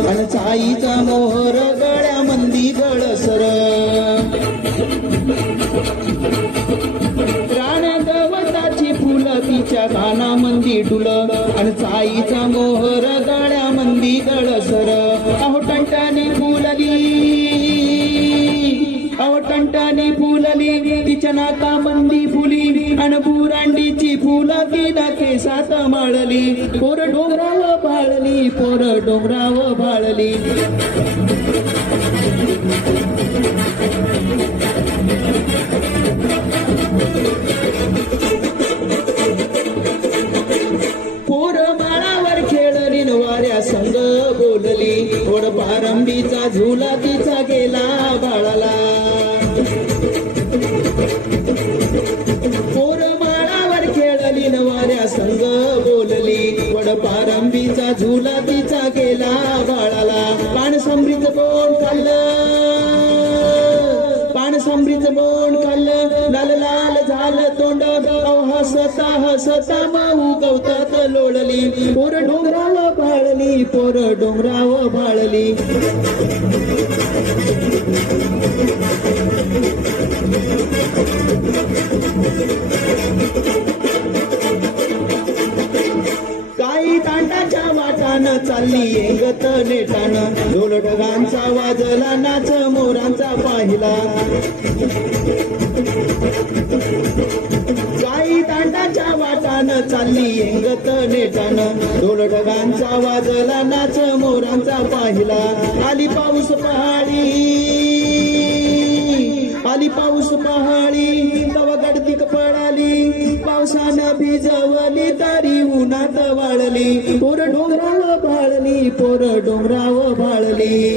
अन साईचा मोहर गळ्यामंदी गळसर रानगवताची फुलं तिच्या कानामंदी डुल अन साईचा मोहर गळ्यामंदी गळसर अहो टंटानी फुलली तिच्या नाकामंदी फुली अन बुरांडीची फुलं तिला केसात माळली पोर डोंगराव भाळली पोर माळावर खेळली न वाऱ्या संग बोलली थोड पारंबीचा झुला तिचा गेला बाळाला पोर माळावर खेळली न वाऱ्या संग बोलली वड पारंबीचा झुला तिचा गेला बाळाला पान समृद्ध बोंड खाल्लं लाल लाल झालं तोंड हसता माऊ गवतात लोळली पोर डोंगराव भाळली काही तांटाच्या वाटानं चालली येंगत नेटानं ढोल ढगांचा वाजला नाच मोरांचा पाहिला काही तांटाच्या वाटानं चालली येंगत नेटानं ढोल ढगांचा वाजला नाच मोरांचा पाहिला आली पाऊस पहाडी तवा गडतीक पडाली पावसानं भिजवली तरी उन्हात वाळली पोर डोंगराव भाळली